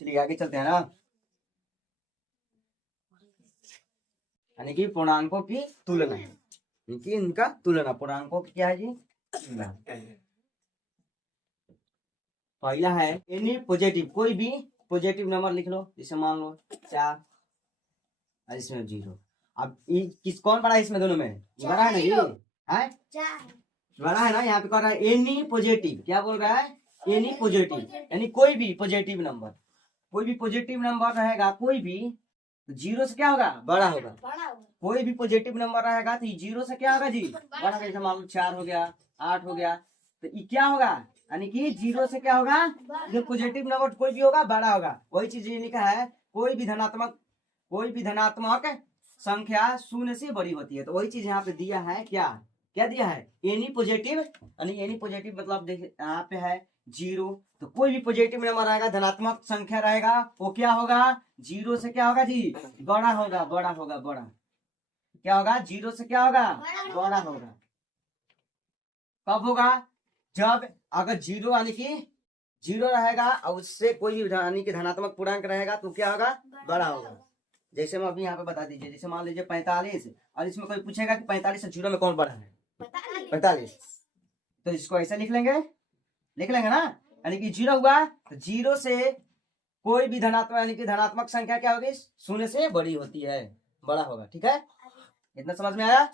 चलिए आगे चलते हैं ना। यानी कि पूर्णांकों की तुलना है, यानी कि इनका तुलना, पूर्णांकों की क्या है जी, तुलना। पहला है एनी पॉजिटिव, कोई भी पॉजिटिव नंबर लिख लो, जैसे मान लो 4 और इसमें 0। अब किस कौन बड़ा है इसमें दोनों में, ये बड़ा है ना, ये है बड़ा है ना। यहाँ पे कह रहा है एनी पॉजिटिव, क्या बोल रहा है, एनी पॉजिटिव, यानी कोई भी पॉजिटिव नंबर, कोई भी पॉजिटिव नंबर रहेगा, कोई भी, तो 0 से क्या होगा, बड़ा होगा। कोई भी पॉजिटिव नंबर रहेगा तो 0 से क्या होगा जी, बड़ा होगा। जैसे मान लो 4 हो गया, 8 हो गया, तो ये क्या होगा, यानी कि 0 से क्या होगा, जो पॉजिटिव नंबर कोई भी होगा बड़ा होगा। वही चीज ये लिखा है, कोई भी धनात्मक संख्या 0 से बड़ी होती है। तो वही चीज यहाँ पे दिया है, क्या क्या दिया है, एनी पॉजिटिव, यानी एनी पॉजिटिव मतलब देखिए यहाँ पे है 0, तो कोई भी पॉजिटिव नंबर आएगा, धनात्मक संख्या रहेगा, वो क्या होगा, 0 से क्या होगा जी, बड़ा होगा, बड़ा होगा, बड़ा क्या होगा, 0 से क्या होगा, बड़ा होगा। कब होगा, जब अगर 0 यानी कि 0 रहेगा और उससे कोई भी यानी कि धनात्मक पूर्णांक रहेगा तो क्या होगा, बड़ा होगा। जैसे मैं अभी यहाँ पे बता दीजिए, जैसे मान लीजिए 45, और इसमें कोई पूछेगा कि 45 से 0 में कौन बड़ा है, 45, तो इसको ऐसे लिख लेंगे ना, यानी कि 0 हुआ तो 0 से कोई भी धनात्मक, यानी कि धनात्मक संख्या क्या होगी, 0 से बड़ी होती है, बड़ा होगा। ठीक है, इतना समझ में आया।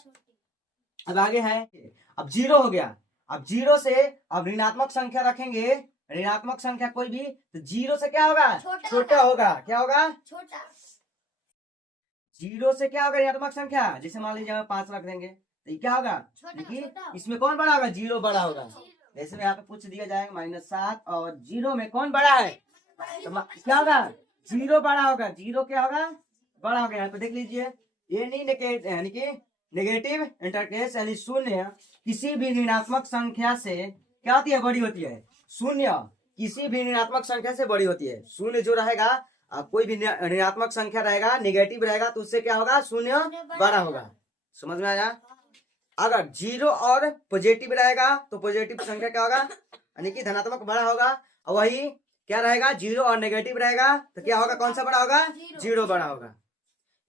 अब आगे है, अब 0 हो गया, अब 0 से अब ऋणात्मक संख्या रखेंगे, ऋणात्मक संख्या कोई भी, तो 0 से क्या होगा, छोटा होगा, क्या होगा, 0 से क्या होगा ऋणात्मक संख्या, जैसे मान लीजिए हम 5 रख देंगे, तो ये क्या होगा, देखिए इसमें कौन बड़ा होगा, 0 बड़ा होगा। जैसे में यहाँ पे पूछ दिया जाएगा -7 और 0 में कौन बड़ा है, तो क्या होगा, 0 बड़ा होगा, 0 क्या होगा, बड़ा होगा। यहाँ पे देख लीजिए, ये नहीं यानी कि नेगेटिव इंटरकेस, यानी शून्य किसी भी ऋणात्मक संख्या से क्या होती है, बड़ी होती है। शून्य किसी भी ऋणात्मक संख्या से बड़ी होती है। शून्य जो रहेगा, कोई भी ऋणात्मक संख्या रहेगा, नेगेटिव रहेगा, तो उससे क्या होगा, शून्य बड़ा होगा। समझ में आया। अगर 0 और पॉजिटिव रहेगा तो पॉजिटिव संख्या क्या होगा, यानी कि धनात्मक बड़ा होगा, और वही क्या रहेगा, 0 और नेगेटिव रहेगा तो क्या होगा, कौन सा बड़ा होगा, 0 बड़ा होगा।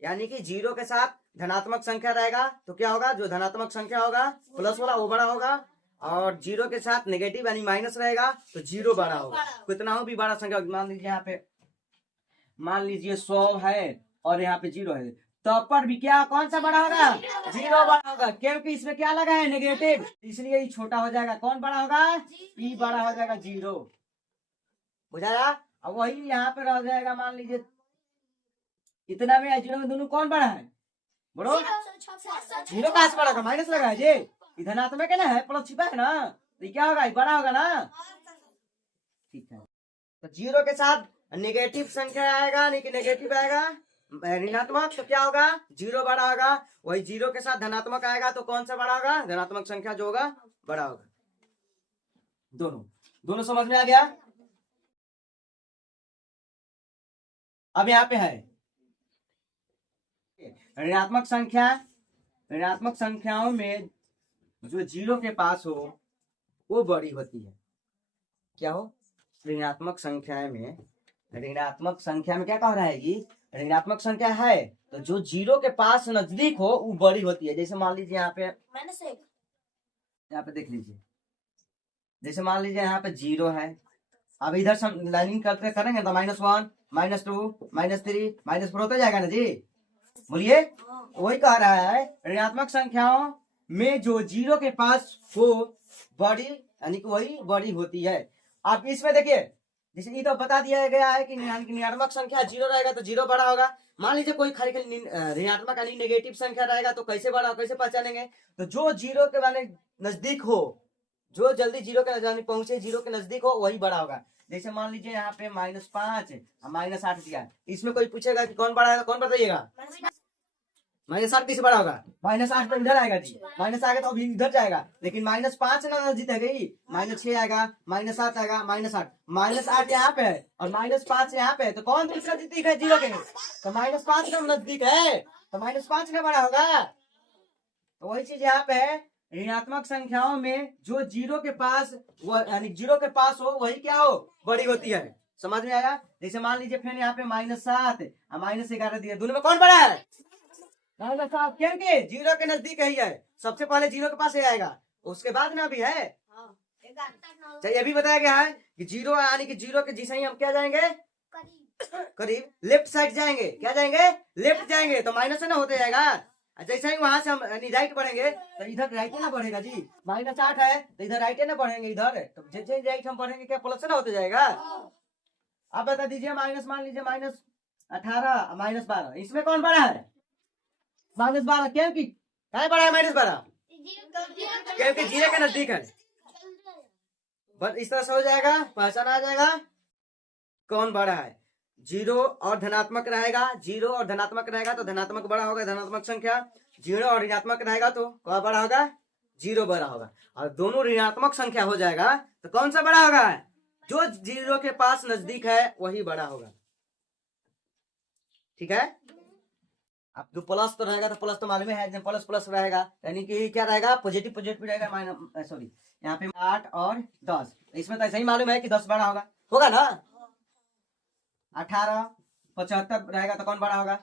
यानी कि 0 के साथ धनात्मक संख्या रहेगा तो क्या होगा, जो धनात्मक संख्या होगा प्लस वाला वो बड़ा होगा, और 0 के साथ नेगेटिव यानी माइनस रहेगा तो 0 बड़ा होगा। कितना हो भी बड़ा संख्या, मान लीजिए यहाँ पे मान लीजिए 100 है और यहाँ पे 0 है, तो पर भी क्या, कौन सा बड़ा होगा, 0 बड़ा होगा, क्योंकि इसमें क्या लगा है, नेगेटिव, इसलिए ये छोटा हो जाएगा। कौन बड़ा होगा, ई बड़ा हो जाएगा, 0 बुझाया। अब वही यहाँ पे रह जाएगा, मान लीजिए इतना में 0 में दोनों कौन बड़ा है, बोलो, 0 कहाँ से बड़ा होगा, माइनस लगा है जी, धनात्मक है ना, है प्लस छिपा है ना, तो क्या होगा, बड़ा होगा ना। ठीक है, तो 0 के साथ नेगेटिव संख्या आएगा, नहीं कि नेगेटिव आएगा ऋणात्मक, तो क्या होगा, 0 बड़ा होगा। वही 0 के साथ धनात्मक आएगा तो कौन सा बड़ा होगा, धनात्मक संख्या जो होगा बड़ा होगा। दोनों दोनों समझ में आ गया। अब यहाँ पे है ऋणात्मक संख्या, ऋणात्मक संख्याओं में जो 0 के पास हो वो बड़ी होती है। क्या हो, ऋणात्मक संख्या में, ऋणात्मक संख्या में क्या कह रहा है कि ऋणात्मक संख्या है तो जो 0 के पास नजदीक हो वो बड़ी होती है। जैसे मान लीजिए यहाँ पे देख लीजिए, जैसे मान लीजिए यहाँ पे 0 है, अब इधर से लाइनिंग करते करेंगे तो -1 -2 -3 -4 होता जाएगा ना जी, बोलिए। वही कह रहा है ऋणात्मक संख्याओं में जो 0 के पास हो बड़ी, यानी कि वही बड़ी होती है। आप इसमें देखिए, जैसे ये तो बता दिया गया है कि ऋणात्मक संख्या 0 रहेगा तो 0 बड़ा होगा। मान लीजिए कोई खाली ऋणात्मक यानी नेगेटिव संख्या रहेगा तो कैसे बड़ा, कैसे पहचानेंगे, तो जो 0 के वाले नजदीक हो, जो जल्दी 0 के नजदीक पहुंचे, 0 के नजदीक हो, वही बड़ा होगा। जैसे मान लीजिए यहाँ पे -5 -8 दिया, इसमें कोई पूछेगा कि कौन बड़ा है, कौन बताइएगा, -8 किसे बड़ा होगा, -8 तो इधर आएगा जी, माइनस आएगा तो अभी इधर जाएगा, लेकिन -5 ना जीतेगा, -6 आएगा, -7 आएगा, -8 यहाँ पे है और -5 यहाँ पे है, तो कौन दूसरा नजदीक है 0 के, तो -5 का नजदीक है, तो -5 का बड़ा होगा। तो वही चीज यहाँ पे है, ऋणात्मक संख्याओं में जो 0 के पास, यानी 0 के पास हो वही क्या हो, बड़ी होती है। समझ में आया? जैसे मान लीजिए फिर यहाँ पे -7 और -11 दिया, दोनों में कौन बड़ा है? -7, क्योंकि जीरो के नजदीक ही है, सबसे पहले जीरो के पास ही आएगा, उसके बाद ना अभी है। चाहिए अभी बताया गया है कि जीरो यानी कि जीरो के जैसे ही हम क्या जाएंगे, करीब लेफ्ट साइड जाएंगे। क्या जाएंगे? लेफ्ट जाएंगे, तो माइनस से ना होते जाएगा। जैसे ही वहां से हम राइट बढ़ेंगे तो इधर राइट ना बढ़ेगा जी, -8 है तो इधर राइट ना बढ़ेंगे, इधर तो जैसे राइट हम बढ़ेंगे क्या प्लस से ना होते जाएगा। अब बता दीजिए माइनस, मान लीजिए -18 -12, इसमें कौन बड़ा है? -12, क्योंकि क्या बड़ा है? -12, क्योंकि जीरो के नजदीक है। बस इस तरह से हो जाएगा, पहचान आ जाएगा कौन बड़ा है। जीरो और धनात्मक रहेगा, जीरो और धनात्मक रहेगा तो धनात्मक बड़ा होगा, धनात्मक संख्या। जीरो और ऋणात्मक रहेगा तो कौन बड़ा होगा? जीरो बड़ा होगा। और दोनों ऋणात्मक संख्या हो जाएगा तो कौन सा बड़ा होगा? जो जीरो के पास नजदीक है वही बड़ा होगा। ठीक है। अब जो प्लस तो रहेगा तो प्लस तो मालूम है, प्लस प्लस रहेगा यानी कि क्या रहेगा? पॉजिटिव पॉजिटिव रहेगा। माइनस सॉरी यहाँ पे 8 और 10, इसमें तो ऐसा ही मालूम है कि 10 बड़ा होगा ना। 18 75 रहेगा तो कौन बड़ा होगा?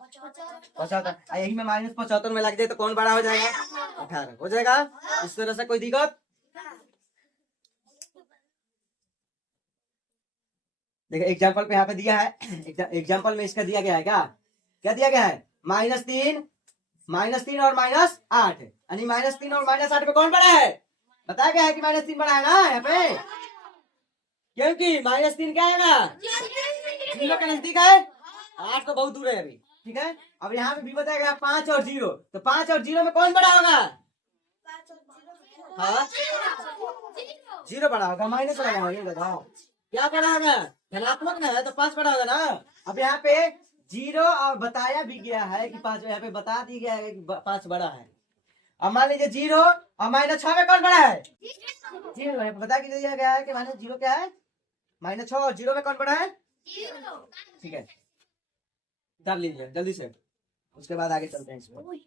75। यही में -75 में लग जाए तो कौन बड़ा हो जाएगा? 18 हो जाएगा। इस तरह से कोई दिक्कत? देखिए एग्जाम्पल पे यहाँ पे दिया है, एग्जाम्पल में इसका दिया गया है। क्या दिया गया है? -3 और -8 यानी -3 और -8 पे कौन बड़ा है? बताया गया है कि -3 बड़ा है ना यहाँ पे, क्योंकि -3 क्या है? जीरो के नजदीक है, 8 तो बहुत दूर है अभी। ठीक है। अब यहाँ पे भी बताया गया 5 और 0, तो 5 और 0 में कौन बड़ा होगा? हाँ, जीरो बड़ा होगा। माइनस लगाओ, क्या बड़ा होगा? धनात्मक ना है तो 5 बड़ा होगा ना। अब यहाँ पे जीरो और बताया भी गया है कि 5, यहाँ पे बता दी गया है कि 5 बड़ा है। अब मान लीजिए 0 और -6 में कौन बड़ा है? जीरो बता दिया गया है कि -0 क्या है? -6 और 0 में कौन बड़ा है? ठीक है, कर लीजिए जल्दी से, उसके बाद आगे चलते हैं इसमें।